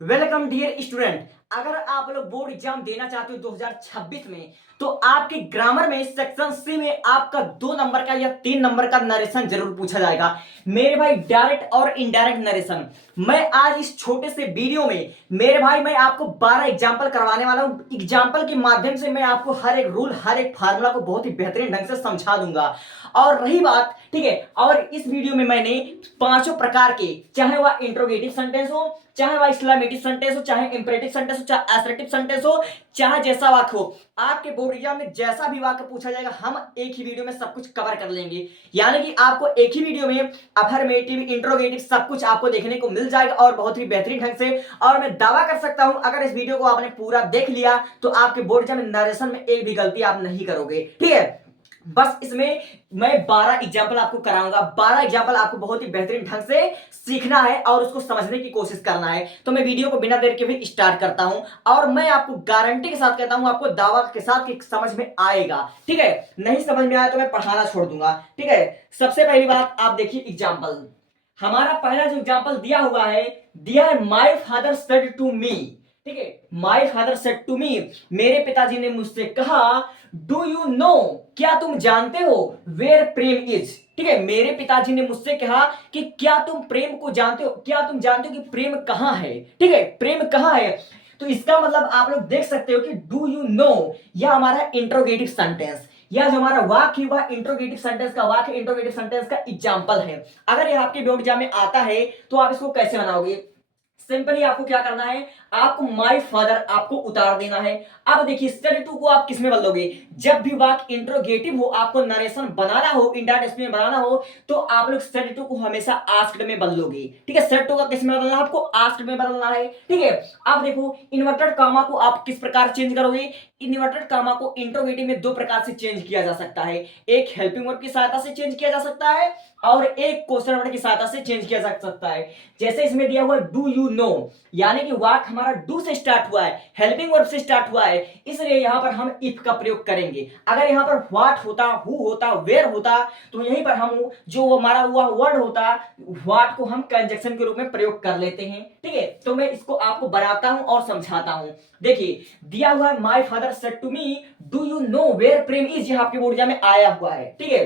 Welcome dear student. अगर आप लोग बोर्ड एग्जाम देना चाहते हो 2026 में तो आपके ग्रामर में सेक्शन सी में आपका 2 नंबर का या 3 नंबर का नरेशन जरूर पूछा जाएगा। मेरे भाई डायरेक्ट और इनडायरेक्ट नरेशन मैं आज इस छोटे से वीडियो में मेरे भाई मैं आपको 12 एग्जाम्पल करवाने वाला हूं। एग्जाम्पल के माध्यम से मैं आपको हर एक रूल हर एक फार्मूला को बहुत ही बेहतरीन ढंग से समझा दूंगा। और रही बात, ठीक है, और इस वीडियो में मैंने 5 प्रकार के, चाहे वह इंट्रोगेटिव सेंटेंस हो, चाहे वह एक्सक्लेमेटिव सेंटेंस हो, चाहे इंपरेटिव सेंटेंस हो, चाहे असर्टिव सेंटेंस हो, चाहे जैसा वाक्य हो, आपके बोर्ड एग्जाम में जैसा भी वाक्य पूछा जाएगा हम एक ही वीडियो में सब कुछ कवर कर लेंगे। यानी कि आपको एक ही वीडियो में अफर्मेटिव इंट्रोगेटिव सब कुछ आपको देखने को मिल जाएगा और बहुत ही बेहतरीन ढंग से। और मैं दावा कर सकता हूं अगर इस वीडियो को आपने पूरा देख लिया तो आपके बोर्ड एग्जाम में नरेशन में एक भी गलती आप नहीं करोगे। ठीक है, बस इसमें मैं 12 एग्जाम्पल आपको कराऊंगा। 12 एग्जाम्पल आपको बहुत ही बेहतरीन ढंग से सीखना है और उसको समझने की कोशिश करना है। तो मैं वीडियो को बिना देर के भी स्टार्ट करता हूं और मैं आपको गारंटी के साथ कहता हूं, आपको दावा के साथ कि समझ में आएगा। ठीक है, नहीं समझ में आया तो मैं पढ़ाना छोड़ दूंगा। ठीक है, सबसे पहली बात आप देखिए एग्जाम्पल। हमारा पहला जो एग्जाम्पल दिया है my father said to me. ठीक है, my father said to me, मेरे पिताजी ने मुझसे कहा, डू यू नो, क्या तुम जानते हो, वेयर प्रेम इज। ठीक है, मेरे पिताजी ने मुझसे कहा कि क्या तुम प्रेम को जानते हो, क्या तुम जानते हो कि प्रेम कहां है। ठीक है, प्रेम कहां है, तो इसका मतलब आप लोग देख सकते हो कि डू यू नो यह हमारा इंट्रोगेटिव सेंटेंस, यह जो हमारा वाक्य वह इंट्रोगेटिव सेंटेंस का वाक्य इंट्रोगेटिव सेंटेंस का एग्जांपल है। अगर यह आपके बोर्ड एग्जाम में आता है तो आप इसको कैसे बनाओगे। सिंपली आपको क्या करना है, आपको माय फादर आपको उतार देना है। अब देखिए स्टडी टू को आप किस में बदलोगे, जब भी वाक्य इंट्रोगेटिव हो, आपको नरेशन बनाना हो, इंडायरेक्ट स्पीच में बनाना हो, तो आप लोग स्टडी टू को हमेशा आस्क्ड में बदलोगे। ठीक है, स्टडी टू का किस में बदलना है, आपको आस्क्ड में बदलना है। ठीक है, अब देखो इन्वर्टेड कामा को आप किस प्रकार चेंज करोगे। इन्वर्टेड कामा को इंट्रोगेटिव में 2 प्रकार से चेंज किया जा सकता है। एक हेल्पिंग वर्ब की सहायता से चेंज किया जा सकता है और एक क्वेश्चन वर्ड की सहायता से चेंज किया जा सकता है। जैसे इसमें दिया हुआ डू यू नो, यानी कि वाक्य हमारा डू से स्टार्ट हुआ है, हेल्पिंग वर्ब से स्टार्ट हुआ है, इसलिए यहां पर हम इफ का प्रयोग करेंगे। अगर यहां पर व्हाट होता, हु होता, वेयर होता, तो यहीं पर हम जो हमारा हुआ वर्ड होता, व्हाट को हम कंजक्शन के रूप में प्रयोग कर लेते हैं। ठीक है, तो मैं इसको आपको बनाता हूं और समझाता हूं। देखिए दिया हुआ है my father said to me, do you know where Prem is, यहां आपके बोर्ड में आया हुआ है। ठीक है,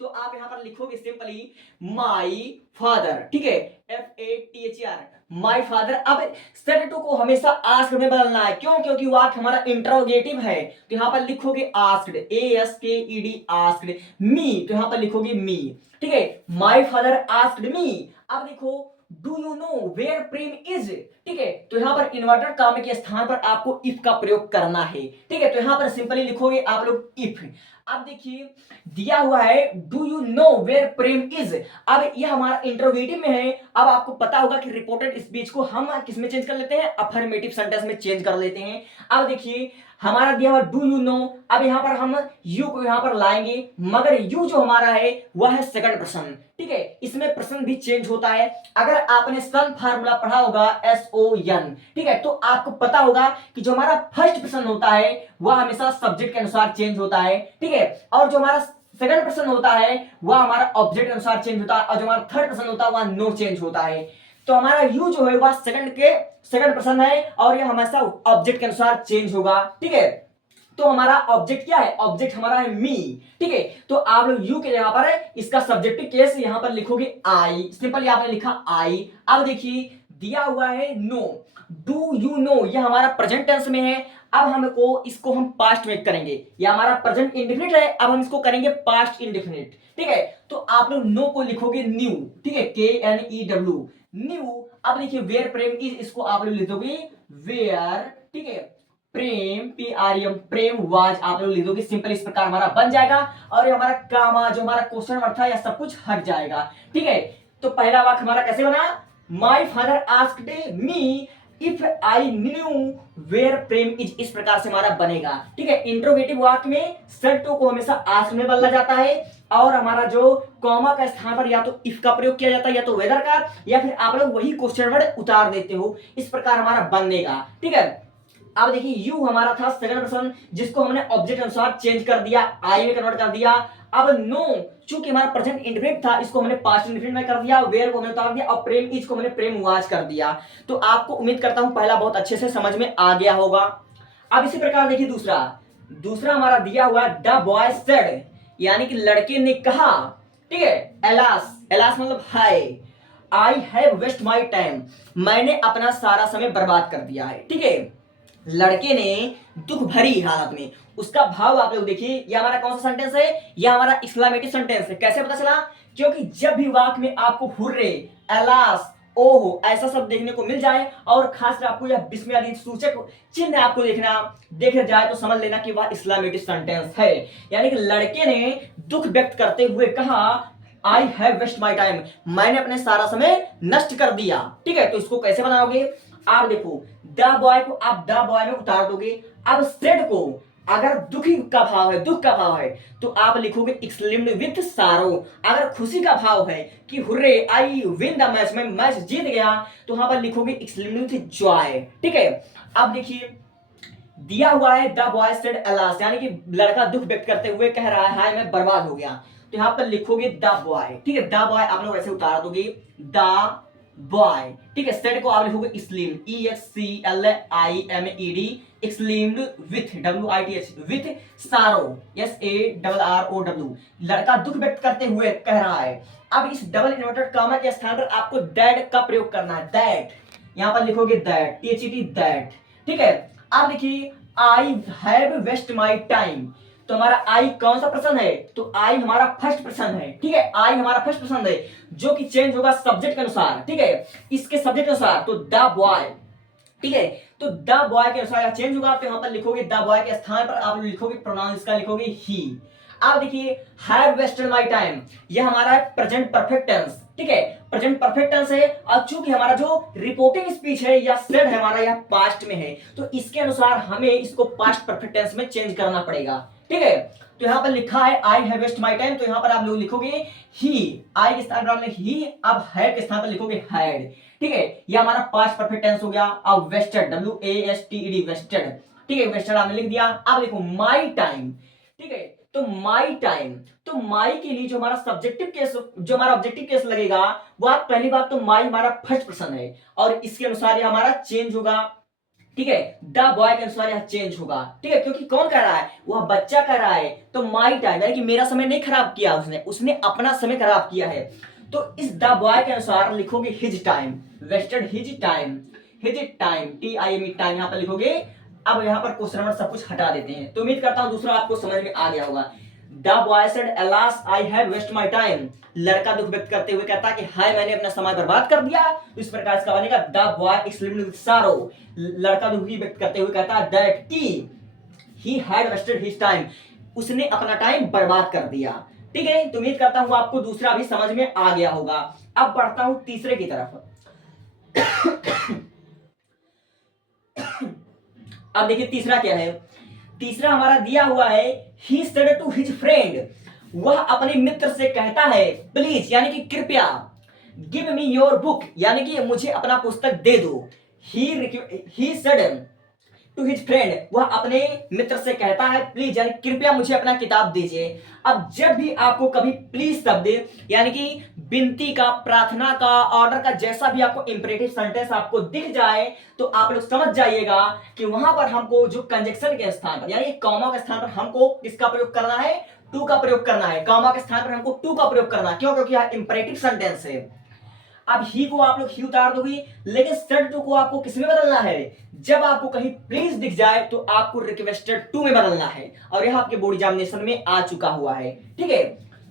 तो आप यहां पर लिखोगे सिंपली माई फादर। ठीक है, FATHER, माई फादर। अब सेड टू को हमेशा आस्क्ड में बदलना है, क्यों, क्योंकि वाक्य हमारा इंट्रोगेटिव है। तो यहां पर लिखोगे आस्क्ड, ASKED आस्क्ड। मी, तो यहां पर लिखोगे मी। ठीक है, माई फादर आस्क्ड मी। अब देखो do you know where Prem is. ठीक है, तो यहां पर इन्वर्टेड कामा के स्थान पर आपको इफ का प्रयोग करना है। ठीक है, तो यहां पर सिंपली लिखोगे आप लोग इफ। अब देखिए दिया हुआ है do you know where Prem is. अब यह हमारा इंट्रोगेटिव में है। अब आपको पता होगा कि रिपोर्टेड स्पीच को हम किस में चेंज कर लेते हैं, अफर्मेटिव सेंटेंस में चेंज कर लेते हैं। अब देखिए हमारा दिया हुआ डू यू नो, अब यहां पर हम यू को यहां पर लाएंगे, मगर यू जो हमारा है वह है सेकंड पर्सन। ठीक है, इसमें पर्सन भी चेंज होता है। अगर आपने सन फार्मूला पढ़ा होगा SON, ठीक है, तो आपको पता होगा कि जो हमारा फर्स्ट पर्सन होता है वह हमेशा सब्जेक्ट के अनुसार चेंज होता है। ठीक है, और जो हमारा सेकंड पर्सन होता है वह हमारा ऑब्जेक्ट के अनुसार चेंज होता है और जो हमारा थर्ड पर्सन होता है वह नो चेंज होता है। तो हमारा यू जो है वह सेकंड पर्सन है और यह हमेशा ऑब्जेक्ट के अनुसार चेंज होगा। ठीक है, तो हमारा ऑब्जेक्ट क्या है, ऑब्जेक्ट हमारा है मी। ठीक है, तो आप लोग यू के जगह पर इसका सब्जेक्टिव केस यहां पर लिखोगे आई, सिंपली आपने लिखा आई। अब देखिए दिया हुआ है नो, डू यू नो, यह हमारा प्रेजेंट टेंस में है। अब हमको इसको हम पास्ट में करेंगे, यह हमारा प्रेजेंट इंडेफिनिट है, अब हम इसको करेंगे पास्ट इंडेफिनिट। ठीक है, तो आप लोग नो को लिखोगे न्यू। ठीक है, KNEW न्यू। अब देखिए वेयर प्रेम इज, इसको आप लोग लिखोगे वेयर। ठीक है, प्रेम PREM प्रेम वाज आप लोग लिखोगे। सिंपल इस प्रकार हमारा बन जाएगा और ये हमारा कामा जो हमारा क्वेश्चन वर्ड था यह सब कुछ हट जाएगा। ठीक है, तो पहला वाक्य हमारा कैसे बना, my father asked me if I knew where Prem is, इस प्रकार से हमारा बनेगा। ठीक है, इंट्रोगेटिव वाक्य में सेड टू को हमेशा आस्क्ड में बदला जाता है और हमारा जो कॉमा का स्थान पर या तो इफ का प्रयोग किया जाता है या तो वेदर का, या फिर आप लोग वही क्वेश्चन वर्ड उतार देते हो। इस प्रकार हमारा बनेगा। ठीक है, अब देखिए यू हमारा था सेकंड पर्सन जिसको हमने ऑब्जेक्ट अनुसार चेंज कर दिया, आई में कन्वर्ट कर दिया। अब नो चूंकि हमारा प्रेजेंट इंडेफिनिट था, इसको हमने पास्ट इंडेफिनिट में कर दिया, वेयर को हमने उतार दिया और प्रेम इज को हमने प्रेम वाज कर दिया। तो आपको उम्मीद करता हूं पहला बहुत अच्छे से समझ में आ गया होगा। अब इसी प्रकार देखिए दूसरा, दूसरा हमारा दिया हुआ द बॉय सेड, यानी कि लड़के ने कहा, ठीक है, एलास, एलास मतलब हाय, I have waste my time, मैंने अपना सारा समय बर्बाद कर दिया है, ठीक है। लड़के ने दुख भरी हालत में, उसका भाव आप लोग देखिए, ये हमारा कौन सा सेंटेंस है, ये हमारा एक्सक्लेमेटिव सेंटेंस है। कैसे पता चला? क्योंकि जब भी वाक्य में आपको हुर्रे, एलास, ओहो ऐसा सब देखने को मिल जाए और खासकर आपको यह विस्मयादि सूचक चिन्ह आपको देख जाए तो समझ लेना कि वह एक्सक्लेमेटिव सेंटेंस है। यानी कि लड़के ने दुख व्यक्त करते हुए कहा, I have waste my time, मैंने अपने सारा समय नष्ट कर दिया, ठीक है। तो इसको कैसे बनाओगे? आप देखो, द बॉय को आप द बॉय में उतार दोगे। अब सेड को अगर दुखी का भाव है, दुख का भाव है, तो आप लिखोगे एक्सक्लेम्ड विथ सारो। अगर खुशी का भाव है कि hurray I win the match, मैं मैच जीत गया, तो वहां पर लिखोगे एक्सक्लेम्ड विथ जॉय, ठीक है। अब देखिए दिया हुआ है द बॉय सेड एलास, यानी कि लड़का दुख व्यक्त करते हुए कह रहा है मैं बर्बाद हो गया, तो यहां पर लिखोगे द बॉय, ठीक है। द बॉय आप लोग ऐसे उतार दोगे, द बॉय, ठीक है। सेड को आप लिखोगे exclaimed, EXCLIMED, exclaimed with WITH, with सारो, SARROW, लड़का दुख व्यक्त करते हुए कह रहा है। अब इस डबल इन्वर्टेड कॉमा के स्थान पर आपको दैट का प्रयोग करना है, दैट, यहां पर लिखोगे दैट, THET दैट, ठीक है। अब देखिए I have waste my time, तो हमारा आई कौन सा पर्सन है? तो आई हमारा फर्स्ट पर्सन है, ठीक है। आई हमारा फर्स्ट पर्सन है जो कि चेंज होगा सब्जेक्ट के अनुसार, ठीक है, इसके सब्जेक्ट के अनुसार। तो द बॉय, ठीक है, तो द बॉय के अनुसार चेंज होगा, तो यहां पर लिखोगे द बॉय के स्थान पर आप लिखोगे प्रोनाउन, इसका लिखोगे ही। अब देखिए हैव वेस्टेड माई टाइम, यह हमारा है प्रेजेंट परफेक्ट टेंस, ठीक है, प्रेजेंट परफेक्ट टेंस है। और चूंकि हमारा जो रिपोर्टिंग स्पीच है या सेड है हमारा यह पास्ट में है, तो इसके अनुसार हमें इसको पास्ट परफेक्ट टेंस में चेंज करना पड़ेगा, ठीक है। तो यहां पर लिखा है I have waste my time, तो यहां पर आप लोग लिखोगे ही, आई के स्थान पर ही, अब हैव के स्थान पर लिखोगे हैड, ठीक है। यह हमारा पास्ट परफेक्ट टेंस हो गया। अब वेस्टेड, WASTED, वेस्टेड, ठीक है, वेस्टेड आपने लिख दिया। अब देखो माई टाइम, ठीक है, तो माई टाइम, तो माई के लिए जो हमारा सब्जेक्टिव केस, जो हमारा ऑब्जेक्टिव केस लगेगा, वो आप पहली बात तो माई हमारा फर्स्ट पर्सन है और इसके अनुसार ये हमारा चेंज होगा, ठीक है। द बॉय के अनुसार यह चेंज होगा, ठीक है, क्योंकि कौन कह रहा है? वह बच्चा कह रहा है। तो माई टाइम यानी कि मेरा समय नहीं खराब किया उसने, उसने अपना समय खराब किया है। तो इस द बॉय के अनुसार लिखोगे his time, wasted his time, his time, TIME time यहां पर लिखोगे। अब यहां पर क्वेश्चन नंबर सब कुछ हटा देते हैं। तो उम्मीद करता हूं दूसरा आपको समझ में आ गया होगा। The boy said alas I have waste my time, लड़का दुख व्यक्त करते हुए कहता कि हाय मैंने अपना समय बर्बाद कर दिया। तो इस प्रकार इसका बनेगा द बॉय एक्सक्लेम्ड विथ सारो, लड़का दुखी व्यक्त करते हुए कहता that he had wasted his time, उसने अपना टाइम बर्बाद कर दिया, ठीक है। तो उम्मीद करता हूं आपको दूसरा भी समझ में आ गया होगा। अब बढ़ता हूं तीसरे की तरफ। अब देखिए तीसरा क्या है। तीसरा हमारा दिया हुआ है he said to his friend, वह अपने मित्र से कहता है प्लीज यानी कि कृपया, गिव मी योर बुक यानी कि मुझे अपना पुस्तक दे दो। He said to his friend, वह अपने मित्र से कहता है प्लीज यानी कृपया मुझे अपना किताब दीजिए। अब जब भी आपको कभी प्लीज शब्द यानी कि विनती का, प्रार्थना का, ऑर्डर का जैसा भी आपको इंपरेटिव सेंटेंस आपको दिख जाए, तो आप लोग समझ जाइएगा कि वहां पर हमको जो कंजक्शन के स्थान पर यानी कॉमा के स्थान पर हमको किसका प्रयोग करना है? टू का प्रयोग करना है। कॉमा के स्थान पर हमको टू का प्रयोग करना है। क्यों? क्योंकि यह इंपरेटिव सेंटेंस है। अब ही को आप लोग ही उतार दोगे, लेकिन सेड टू को आपको किस में बदलना है? जब आपको कहीं प्लीज दिख जाए तो आपको रिक्वेस्टेड टू में बदलना है, और यह आपके बोर्ड एग्जामिनेशन में आ चुका हुआ है, ठीक है।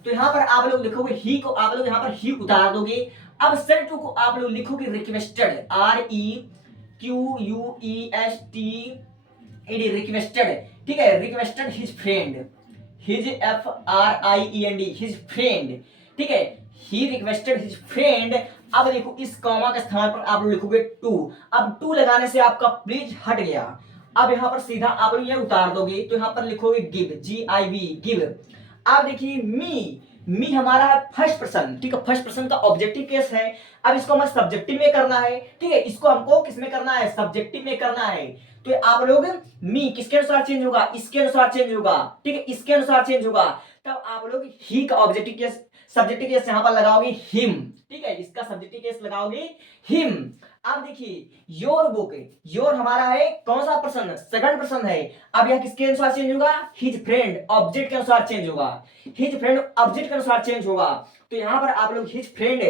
तो यहां पर आप लोग लिखोगे ही को, आप लोग यहां पर ही उतार दोगे। अब सेड टू को आप लोग लिखोगे रिक्वेस्टेड, REQUESTED, रिक्वेस्टेड, ठीक है। Requested his friend, his FRIEND, his friend, ठीक है। ही रिक्वेस्टेड हिज फ्रेंड। अब देखो इस कॉमा के स्थान पर आप लिखोगे टू। अब टू लगाने से आपका प्लीज हट गया। अब यहां पर सीधा आप ये उतार दोगे, तो यहां पर लिखोगे गिव, GIV, गिव। अब देखिए मी, मी हमारा है फर्स्ट पर्सन, ठीक है, फर्स्ट पर्सन का ऑब्जेक्टिव केस है। अब इसको हमें सब्जेक्टिव में करना है, ठीक है, इसको हमको किस में करना है, सब्जेक्टिव में करना है। तो आप लोग मी किसके अनुसार चेंज होगा, इसके अनुसार चेंज होगा, ठीक है, इसके अनुसार चेंज होगा। तब आप लोग ही का ऑब्जेक्टिव केस, सब्जेक्टिव केस यहां पर लगाओगे हिम, ठीक है, इसका सब्जेक्टिव केस लगाओगे हिम। अब देखिए योर बुक, योर हमारा है कौन सा पर्सन, सेकंड पर्सन है। अब यह किसके अनुसार चेंज होगा, हिज फ्रेंड ऑब्जेक्ट के अनुसार चेंज होगा, हिज फ्रेंड ऑब्जेक्ट के अनुसार चेंज होगा। तो यहां पर आप लोग हिज फ्रेंड,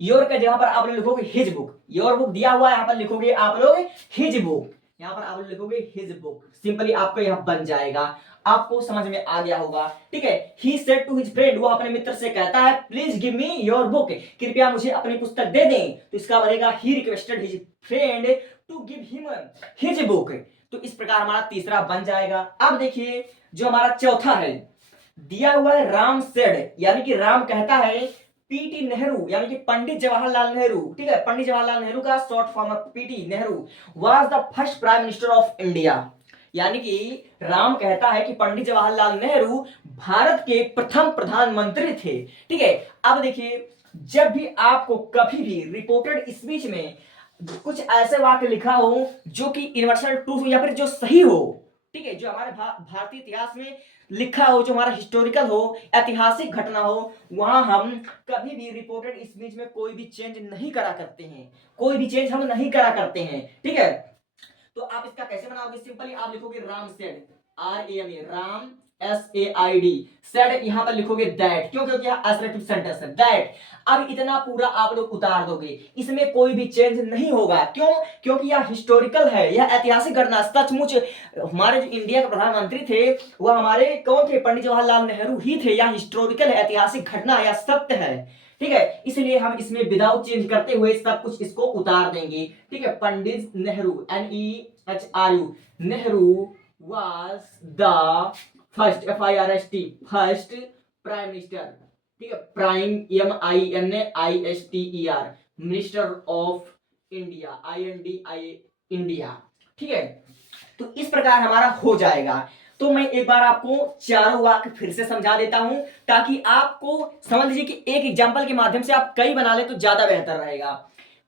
योर का जहां पर आप लोग लिखोगे हिज बुक, योर बुक दिया हुआ है, यहां पर लिखोगे आप लोग हिज बुक, यहां पर आप लोग लिखोगे हिज बुक, सिंपली आपका यह बन जाएगा। आपको समझ में आ गया होगा, ठीक है। He said to his friend, वो अपने मित्र से कहता है please give me your book, कृपया मुझे अपनी पुस्तक दे दें। तो इसका बनेगा he requested his friend to give him his book. तो इस प्रकार हमारा तीसरा बन जाएगा। अब देखिए जो हमारा चौथा है, दिया हुआ है राम सेड, यानी कि राम कहता है पीटी नेहरू, यानी कि पंडित जवाहरलाल नेहरू, ठीक है, पंडित जवाहरलाल नेहरू का शॉर्ट फॉर्म है PT Nehru, was the first prime minister of India. यानी कि राम कहता है कि पंडित जवाहरलाल नेहरू भारत के प्रथम प्रधानमंत्री थे, ठीक है। अब देखिए जब भी आपको कभी भी रिपोर्टेड स्पीच में कुछ ऐसे वाक्य लिखा हो जो कि यूनिवर्सल ट्रूथ या फिर जो सही हो, ठीक है, जो हमारे भारतीय इतिहास में लिखा हो, जो हमारा हिस्टोरिकल हो, ऐतिहासिक घटना हो, वहां हम कभी भी रिपोर्टेड स्पीच में कोई भी चेंज नहीं करा करते हैं, कोई भी चेंज हम नहीं करा करते हैं, ठीक है। तो आप इसका कैसे बनाओगे, सिंपली आप लिखोगे Ram said, RAM, Ram SAID, said यहां पर लिखोगे दैट, क्यों, क्योंकि यह असर्टिव सेंटेंस है, दैट। अब इतना पूरा आप लोग उतार दोगे, इसमें कोई भी चेंज नहीं होगा, क्यों, क्योंकि यह हिस्टोरिकल है, यह ऐतिहासिक घटना, सचमुच हमारे जो इंडिया के प्रधानमंत्री थे वह हमारे कौन थे, पंडित जवाहरलाल नेहरू ही थे। यह हिस्टोरिकल है, ऐतिहासिक घटना, यह सत्य है, ठीक है। इसलिए हम इसमें विदाउट चेंज करते हुए सब कुछ इसको उतार देंगे, ठीक है। Pandit Nehru, NEHRU, Nehru was the first, FIRST, first prime minister, ठीक है, prime MINISTER, minister of India, INDIA, India, ठीक है। तो इस प्रकार हमारा हो जाएगा। तो मैं एक बार आपको चारों वाक्य फिर से समझा देता हूं ताकि आपको समझ लीजिए कि एक एग्जांपल के माध्यम से आप कई बना ले तो ज्यादा बेहतर रहेगा।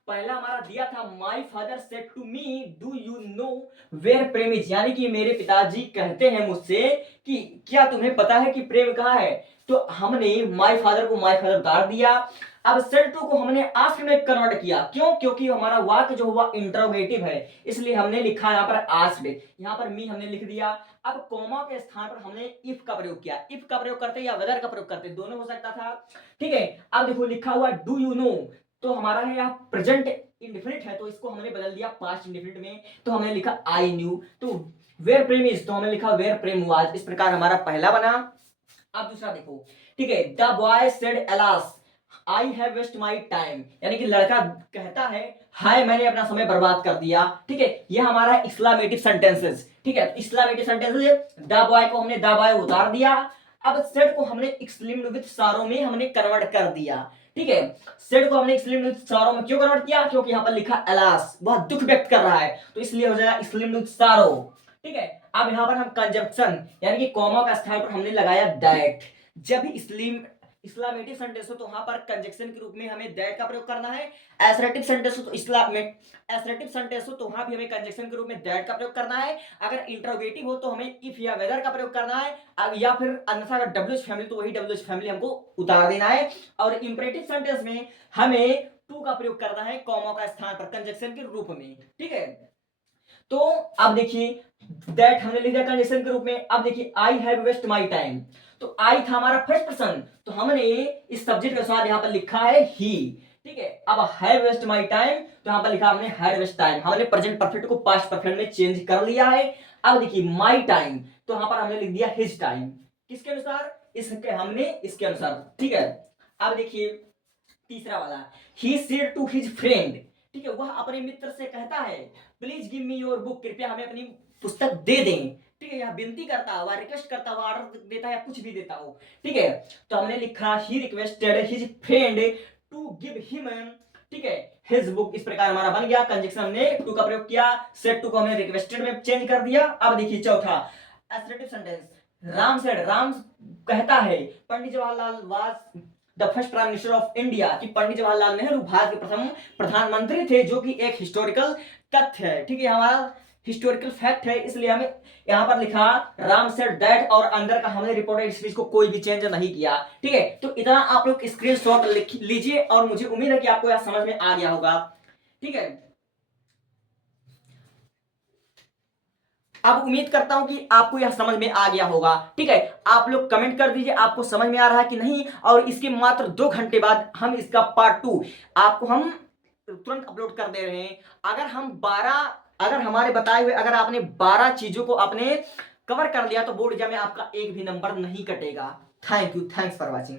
पहला हमारा दिया था my father said to me do you know where Prem is, यानी कि मेरे पिताजी कहते हैं मुझसे कि क्या तुम्हें पता है कि प्रेम कहाँ है। तो हमने माई फादर को माई फादर उतार दिया। अब सेड टू को हमने आस्क्ड में कन्वर्ट किया, क्यों, क्योंकि हमारा वाक्य जो हुआ इंटरोगेटिव है, इसलिए हमने लिखा यहाँ पर आस्क्ड, यहाँ पर मी हमने लिख दिया। अब कॉमा के स्थान पर हमने इफ का प्रयोग किया, इफ का प्रयोग करते या वेदर का प्रयोग करते, दोनों हो सकता था, ठीक है। अब देखो लिखा हुआ डू यू नो, तो हमारा है यहाँ प्रेजेंट इंडेफिनिट है, तो इसको हमने बदल दिया पास्ट इंडेफिनिट में, तो हमने लिखा आई न्यू। तो वेयर प्रेम इज, तो हमने लिखा वेयर प्रेम वाज। इस प्रकार हमारा पहला बना। अब दूसरा देखो, ठीक है, the boy said alas I have waste my time, यानी कि लड़का कहता है हाय मैंने अपना समय बर्बाद कर दिया, ठीक है। यह हमारा एक्सक्लेमेटिव सेंटेंसेस, ठीक है, एक्सक्लेमेटिव सेंटेंसेस, द बॉय को हमने द बॉय उतार दिया। अब सेड को हमने एक्सक्लेम्ड विद सारो में हमने कन्वर्ट कर दिया, ठीक है। सेड को हमने एक्सक्लेम्ड विद सारो में क्यों कन्वर्ट किया, क्योंकि यहाँ पर लिखा एलास, वह दुख व्यक्त कर रहा है, तो इसलिए हो जाएगा एक्सक्लेम्ड विद सारो, ठीक है। अब यहाँ पर हम कंजंक्शन यानी कि कॉमा का स्थान पर हमने लगाया दैट। जब भी इस्लामेटिव सेंटेंस हो तो वहां पर कंजंक्शन के रूप में हमें दैट का प्रयोग करना है। एसरेटिव सेंटेंस हो तो एसरेटिव सेंटेंस हो तो वहां भी हमें कंजंक्शन के रूप में दैट का प्रयोग करना है। अगर इंटरोगेटिव हो तो हमें इफ या वेदर का प्रयोग करना है, या फिर अन्यथा अगर डब्ल्यूएच फैमिली तो वही डब्ल्यूएच फैमिली हमको उतार देना है। और इंपरेटिव सेंटेंस में हमें टू का प्रयोग करना है कॉमा का स्थान पर कंजंक्शन के रूप में, ठीक है। तो अब देखिए दैट हमने लिख दिया कंजंक्शन के रूप में। अब देखिए I have waste my time, तो आई था हमारा फर्स्ट पर्सन, तो हमने इस सब्जेक्ट के साथ यहाँ पर लिखा है ही, ठीक है। अब हैव वेस्ट माई टाइम, तो यहाँ पर लिखा हमने हैड वेस्ट टाइम, हमने प्रेजेंट परफेक्ट को पास्ट परफेक्ट में चेंज कर लिया है। अब देखिए माई टाइम, तो यहाँ पर हमने लिख दिया हिज टाइम, किसके अनुसार, इसके हमने इसके अनुसार, ठीक है। अब देखिए तीसरा वाला, he said to his friend, ठीक है, वह अपने मित्र से कहता है please give me your book, कृपया हमें अपनी पुस्तक दे दें, ठीक है। यह विनती करता हुआ, रिक्वेस्ट करता हुआ, ऑर्डर देता है या कुछ भी देता हो, ठीक है। तो हमने लिखा he requested his friend to give him, ठीक है, हिज बुक। इस प्रकार हमारा बन गया। कंजंक्शन हमने टू का प्रयोग किया, सेड टू को हमने रिक्वेस्टेड में चेंज कर दिया। अब देखिए चौथा एसरेटिव सेंटेंस, राम कहता है Pandit Jawaharlal was the first prime minister of India, कि पंडित जवाहरलाल नेहरू भारत के प्रथम प्रधानमंत्री थे, जो कि एक हिस्टोरिकल तथ्य है। ठीक है, हमारा हिस्टोरिकल फैक्ट है, इसलिए हमें यहाँ पर लिखा राम सेड दैट, और अंदर का हमने रिपोर्टेड स्पीच को कोई भी चेंज नहीं किया। ठीक है, तो इतना आप लोग स्क्रीनशॉट लिख लीजिए, और मुझे उम्मीद है कि आपको यह समझ में आ गया होगा। ठीक है, अब उम्मीद करता हूं कि आपको यह समझ में आ गया होगा। ठीक है, आप लोग कमेंट कर दीजिए आपको समझ में आ रहा है कि नहीं, और इसके मात्र 2 घंटे बाद हम इसका पार्ट 2 आपको हम तुरंत अपलोड कर दे रहे हैं। अगर हमारे बताए हुए अगर आपने 12 चीजों को आपने कवर कर लिया तो बोर्ड एग्जाम में आपका एक भी नंबर नहीं कटेगा। Thank you, thanks for watching.